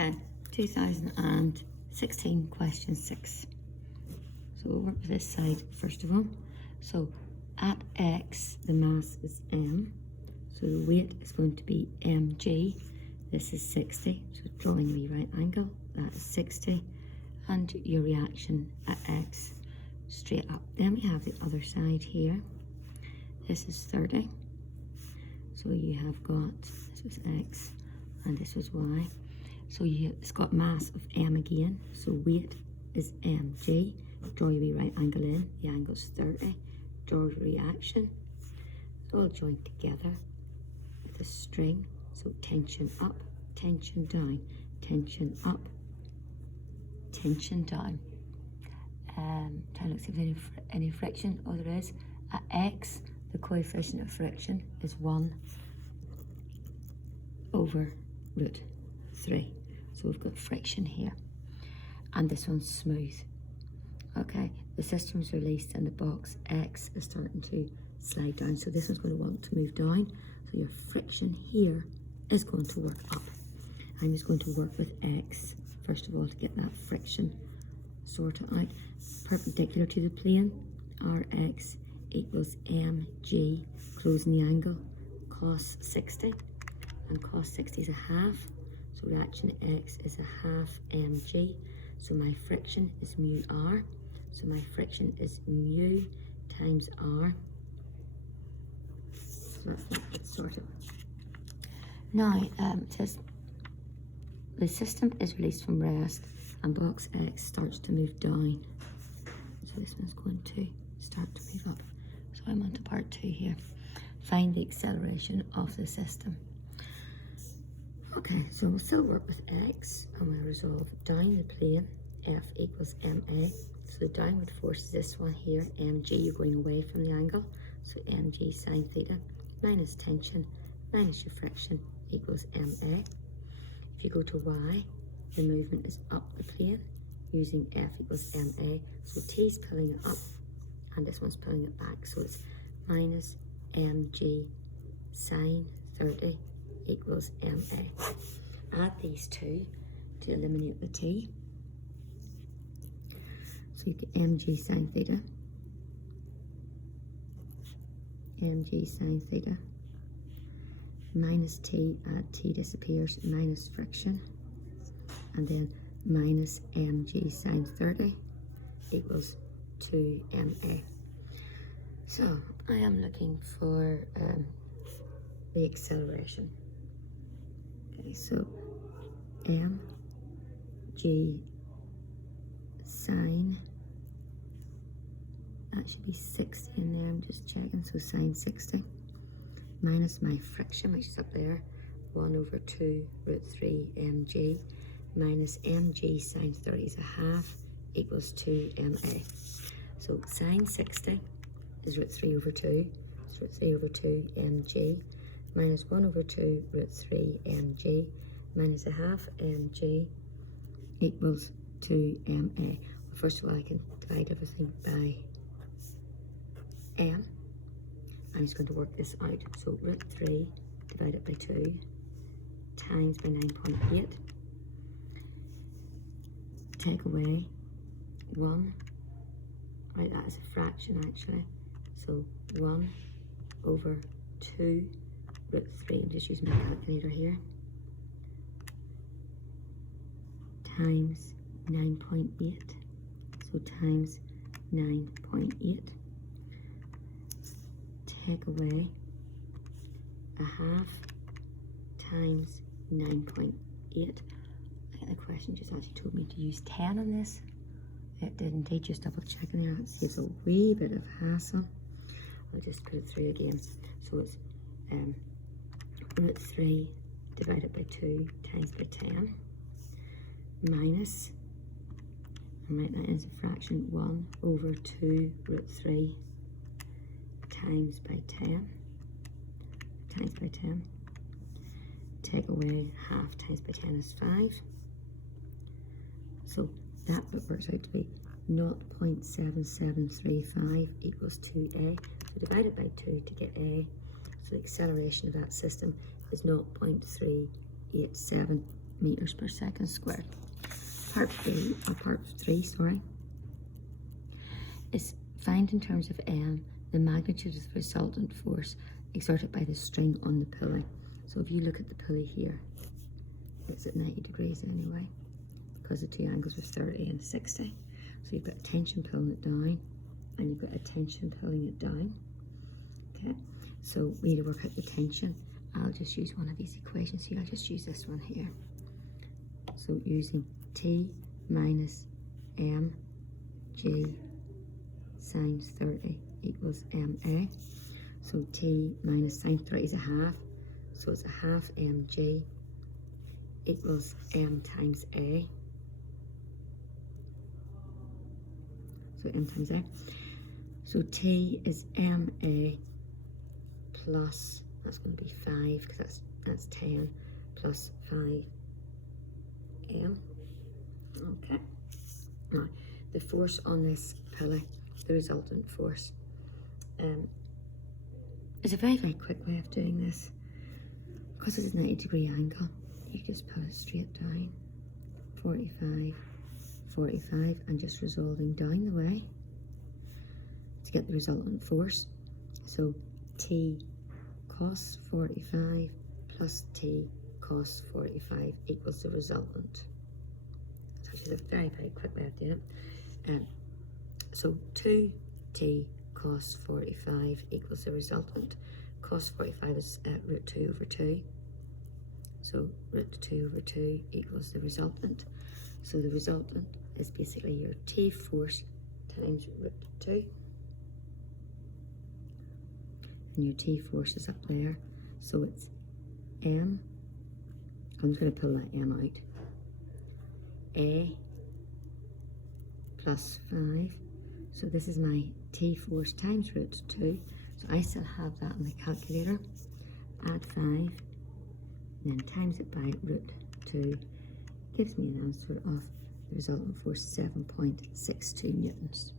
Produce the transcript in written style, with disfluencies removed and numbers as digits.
Okay, 2016, question 6. So we'll work with this side first of all. So at X, the mass is M. So the weight is going to be mg. This is 60, so drawing a wee right angle, that is 60. And your reaction at X, straight up. Then we have the other side here. This is 30. So you have got, this was X, and this was Y. So it's got mass of M again, so weight is mg. Draw your wee right angle in, the angle's 30. Draw the reaction. It's all joined together with a string. So tension up, tension down, tension up, tension down. Trying to look see if there's any friction. Oh, there is. At X, the coefficient of friction is 1 over root 3. So we've got friction here. And this one's smooth. Okay, the system's released and the box X is starting to slide down. So this one's going to want to move down. So your friction here is going to work up. I'm just going to work with X, first of all, to get that friction sorted out. Perpendicular to the plane, Rx equals mg, closing the angle, cos 60. And cos 60 is a half. So reaction X is a half mg. So my friction is mu r. So my friction is mu times r. So that's that gets sorted. Now it says the system is released from rest and box X starts to move down. So this one's going to start to move up. So I'm on to part 2 here. Find the acceleration of the system. Okay, so we'll still work with X and we'll resolve down the plane. F equals ma. So the downward force is this one here, mg, you're going away from the angle. So mg sine theta minus tension minus your friction equals ma. If you go to y, the movement is up the plane using F equals ma. So T's pulling it up and this one's pulling it back. So it's minus mg sine 30 equals ma. Add these two to eliminate the t. So you get mg sine theta, minus t, add t disappears, minus friction, and then minus mg sine 30 equals 2ma. So I am looking for the acceleration. Okay, so mg sine, that should be 60 in there, I'm just checking, so sine 60, minus my friction, which is up there, 1 over 2 root 3 mg, minus mg sine 30 is a half, equals 2ma. So sine 60 is root 3 over 2, so root 3 over 2 mg, minus 1 over 2 root 3 mg, minus a half mg, equals 2ma. Well, first of all, I can divide everything by m. I'm just going to work this out. So root 3 divided by 2 times by 9.8. Take away 1. Right, that is a fraction actually. So 1 over 2 root 3. I'm just using my calculator here. Times 9.8. So times 9.8. Take away a half times 9.8. I think the question just actually told me to use 10 on this. It didn't. They just double checking there. It saves a wee bit of hassle. I'll just put it through again. So it's root 3 divided by 2 times by 10 minus, and write that as a fraction, 1 over 2 root 3 times by 10 times by 10. Take away half times by 10 is 5. So that works out to be 0.7735 equals 2a. So divided by 2 to get a. So the acceleration of that system is 0.387 meters per second squared. Part B, or part 3, sorry, is find in terms of M the magnitude of the resultant force exerted by the string on the pulley. So if you look at the pulley here, it's at 90 degrees anyway, because the two angles were 30 and 60. So you've got a tension pulling it down, and you've got a tension pulling it down. Okay, so we need to work out the tension. I'll just use one of these equations here. I'll just use this one here. So using T minus mg sine 30 equals ma. So T minus sine 30 is a half, so it's a half mg equals m times a. So m times a. So T is ma plus, that's going to be 5 because that's 10 plus 5m. Okay. Now, the force on this pulley, the resultant force, is a very, very quick way of doing this. Because it's a 90-degree angle, you just pull it straight down, 45, 45, and just resolving down the way to get the resultant force. So T cos 45 plus T cos 45 equals the resultant. So it's a very, very quick way of doing it. So 2T cos 45 equals the resultant. Cos 45 is root 2 over 2. So root 2 over 2 equals the resultant. So the resultant is basically your T force times root 2. And your T force is up there. So it's M. I'm just going to pull that M out. A plus 5. So this is my T force times root 2. So I still have that in the calculator. Add 5, and then times it by root 2 gives me an answer of the resultant force 7.62 newtons.